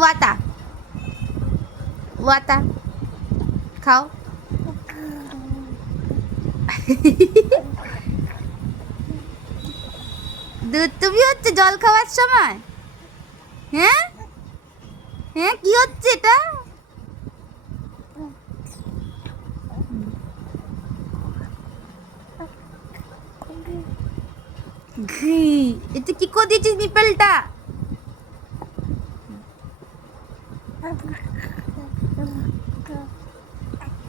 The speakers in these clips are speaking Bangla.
ওয়াটা ওয়াটা খাও। দুধ তুমি হচ্ছে জল খাওয়ার সময়? হ্যাঁ হ্যাঁ, কি হচ্ছে এটা? এটা কি করে দিয়েছিস নিপেলটা?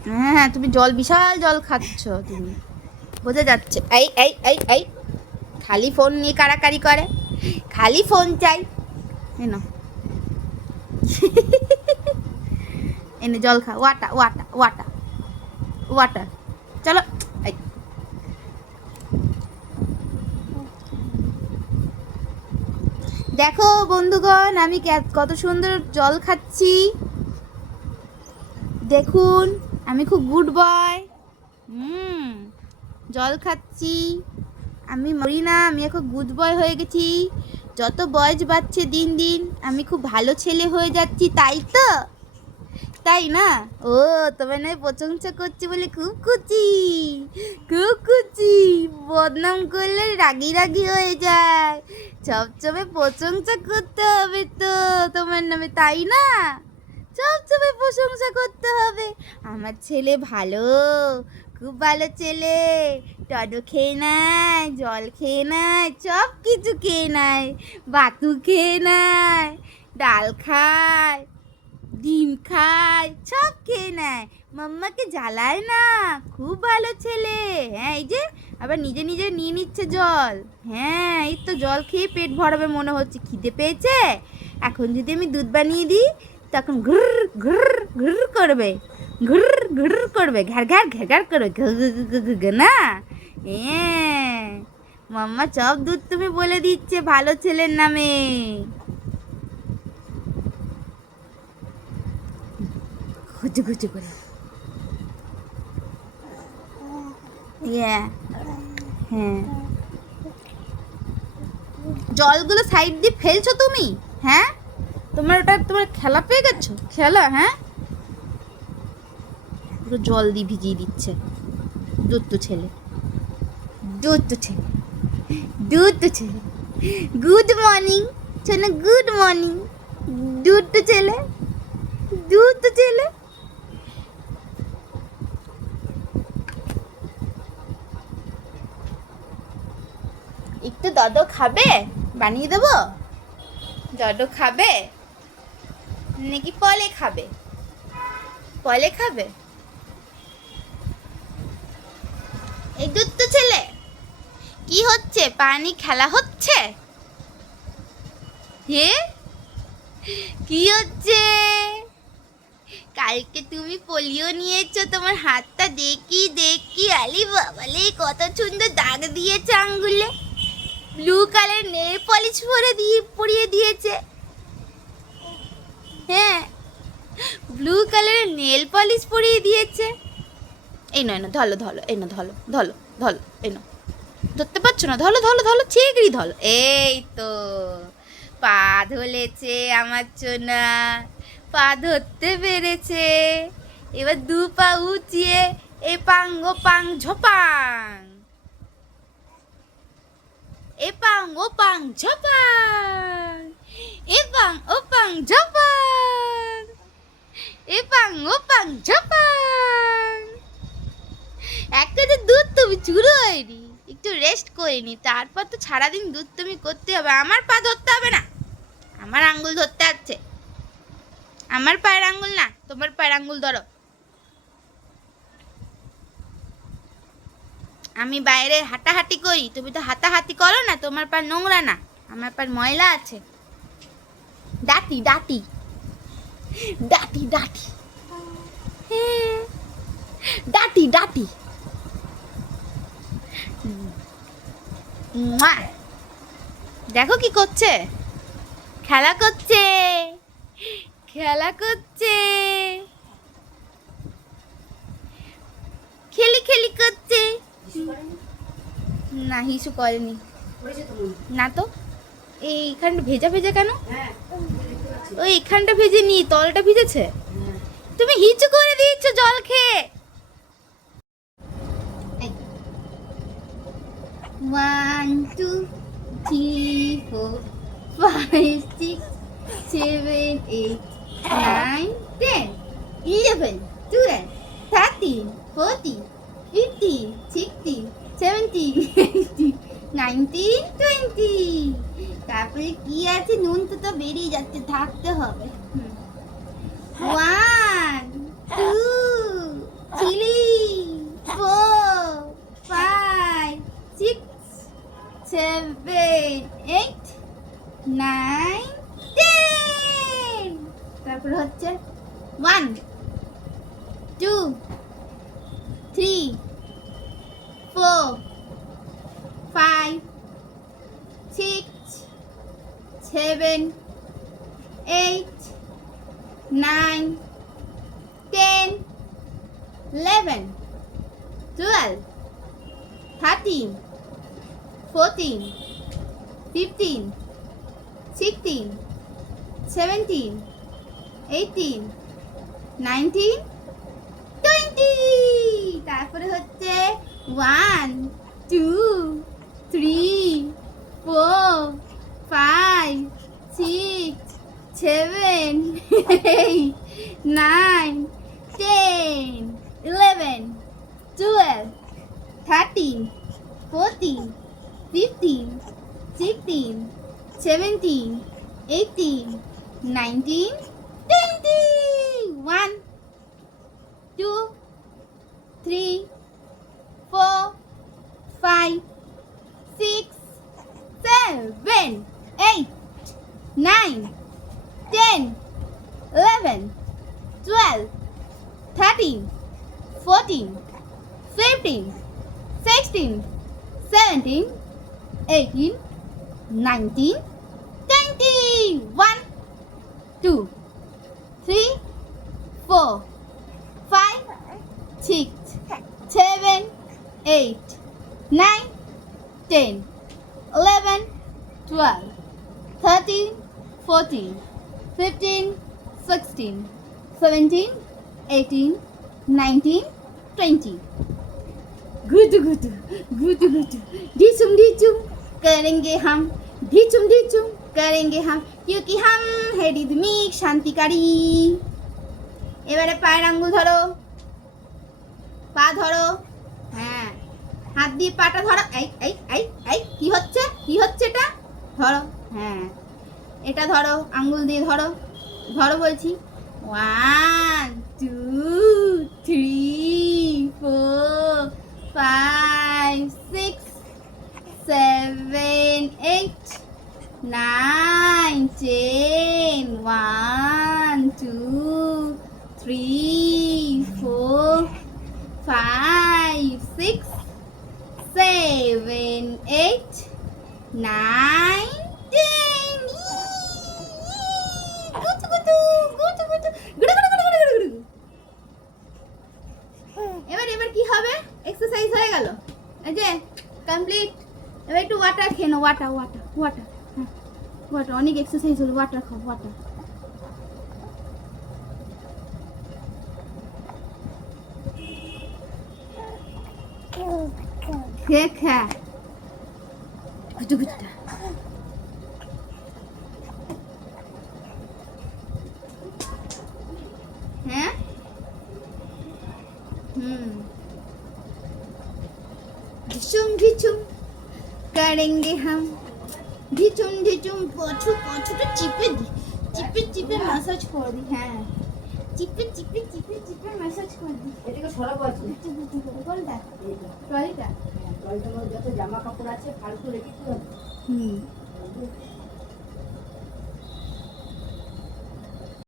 হ্যাঁ, তুমি জল, বিশাল জল খাচ্ছ তুমি, বোঝা যাচ্ছে। এই এই এই এই খালি ফোন নিয়ে কাড়াকাড়ি করে, খালি ফোন চাই। এনো এনে জল খা। ওয়াটা ওয়াটা ওয়াটা ওয়াটার, চলো। এই দেখো বন্ধুগণ, আমি কত সুন্দর জল খাচ্ছি, দেখুন। আমি খুব গুড বয়। জল খাচ্ছি, আমি মরি না, আমি এখন গুড বয় হয়ে গেছি। যত বয়স বাড়ছে দিন দিন আমি খুব ভালো ছেলে হয়ে যাচ্ছি, তাই তো? তাই না? ও, তোমার নয় প্রশংসা করছি বলে খুব খুশি, খুব খুশি। বদনাম করলে রাগি রাগি হয়ে যায়, সবসময় প্রশংসা করতে হবে তো তোমার নামে, তাই না? সবসময় প্রশংসা করতে হবে। আমার ছেলে ভালো, খুব ভালো ছেলে, টডো খেয়ে নেয়, জল খেয়ে নেয়, সব কিছু খেয়ে নেয়, বাতু খেয়ে নেয়, ডাল খায়, ডিম খায়, সব খেয়ে নেয়, মাম্মাকে জ্বালায় না, খুব ভালো ছেলে। হ্যাঁ, এই যে আবার নিজে নিজে নিয়ে নিচ্ছে জল। হ্যাঁ, এই তো জল খেয়ে পেট ভরাবে মনে হচ্ছে, খিদে পেয়েছে। এখন যদি আমি দুধ বানিয়ে দিই তখন ঘুর ঘুর ঘুর করবে, ঘুর ঘুর করবে, ঘ্যার ঘ্যার ঘ্যার ঘ্যার করবে না। হ্যাঁ, মাম্মা সব দুধ তুমি বলে দিচ্ছে ভালো ছেলের নামে। খুঁজে খুঁজে করে। হ্যাঁ, জলগুলো সাইড দিয়ে ফেলছো তুমি? হ্যাঁ, তোমার খেলা পেয়ে গেছো, খেলা। হ্যাঁ, পুরো জল দিয়ে ভিজিয়ে দিচ্ছে। দুধ ছেলে, দুধ ছেলে, দুধ ছেলে। গুড মর্নিং শোনো, গুড মর্নিং। দুধ ছেলে, দুধ ছেলে। একটু দাদু খাবে, বানিয়ে দেবো? দাদু খাবে নাকি পলে খাবে? পলে খাবে। এই দুধ ছেলে, কি হচ্ছে? পানি খেলা হচ্ছে? হে, কি হচ্ছে? কালকে তুমি পোলিও নিয়েছো, তোমার হাতটা দেখি দেখি, আলি বাবালে কত সুন্দর দাগ দিয়েছে আঙ্গুলে। ব্লু কালার নেল পলিশ পরিয়ে দিয়েছে। হ্যাঁ, ব্লু কালারের নেল পলিশ পরিয়ে দিয়েছে। এই নয় না, ধলো ধলো, এই না ধলো ধলো ধলো, এই না, ধরতে পারছো না? ধলো ধলো ধলো, ছিগড়ি ধলো। এই তো পা ধরেছে আমার সোনা, পা ধরতে পেরেছে। এবার দু পা উঁচিয়ে এ পাং ও পাং ঝপাং, এ পাং ও পাং ঝপাং, এ পাং ও পাং ঝপাং, এ পাং ও পাং ঝপাং। একটা তো দুধ তুমি চুরো হয়নি, একটু রেস্ট করে নি, তারপর তো সারাদিন দুধ তুমি করতে হবে। আমার পা ধরতে হবে না, আমার আঙ্গুল ধরতে আছে। আমার পায়ের আঙ্গুল না, তোমার পায়ের আঙ্গুল ধরো। আমি বাইরে হাঁটাহাঁটি করি, তুমি তো হাঁটাহাঁটি করো না, তোমার পা নোংরা না, আমার পা ময়লা আছে। ডাটি ডাটি ডাটি ডাটি, হ্যাঁ, ডাটি ডাটি। দেখো কি করছে, খেলা করছে, খেলা করছে, খেলি খেলি করছে। না, হিসু করেনি না তো। এইখানটা ভেজা ভেজা কেন? ওই এখানটা ভেজেনি, তলটা ভিজেছে। তুমি হিচু করে দিচ্ছ জল খেয়ে। 1 2 3 4 5 6 7 8 9 10 11 12 13 14 15 16 17 18 19 20। তারপরে কি আছে, নুন তো বেরিয়ে যাচ্ছে, থাকতে হবে। 1 2 3 4 5 6 7 8 9 10। তারপর হচ্ছে 1 2 3 4 5 6 7 8 9 10 11 12 13 14 15 16 17 18 19 20। তারপরে হচ্ছে 1 2 3 4 5 6 7 8 9 10 11 12 13 14 15 16 17 18 19 20। 1 2 3 4 5 6 7 8 9 10 11 12 13 14 15 16 17 18 19 20। 1 2 3 4 5 6 7 8 9 10 11 12 13 14 15 16 17 18 19 20। गुदु गुदु गुदु गुदु ढिचुम करेंगे हम, ढिचुम करेंगे हम, क्योंकि हम है रिदमिक शांतिकारी। এবারে পায়ের আঙ্গুল ধরো, পা ধরো, হ্যাঁ হাত দিয়ে পাটা ধরো। এই এই এই এই কি হচ্ছে এটা? ধরো, হ্যাঁ এটা ধরো, আঙ্গুল দিয়ে ধরো, ধরো বলছি। 1 2 3 4 5 6 7 8 9 10 1 2 3 4 5 6 7 8 9 10। গুতু গুতু গুতু গুতু গুড়ু গুড়ু গুড়ু গুড়ু গুড়ু। এবার কি হবে? এক্সারসাইজ হয়ে গেল, এই যে কমপ্লিট। এবার একটু ওয়াটার খেয়ে নাও, ওয়াটার হ্যাঁ ওয়াটার, অনেক এক্সারসাইজ হলো, ওয়াটার খাও, ওয়াটার। খা গুটু গুটুটা। হ্যাঁ ढिचुम करेंगे हम, ढिचुम पोछूটা চিপে ম্যাসাজ করে দি। হ্যাঁ চিপে ম্যাসাজ করে দি। এটাকে সরাবো আছে কোনটা? ট্রলিটা। ট্রলিটার মধ্যে যত জামা কাপড় আছে ফালতু রেখে কি হবে?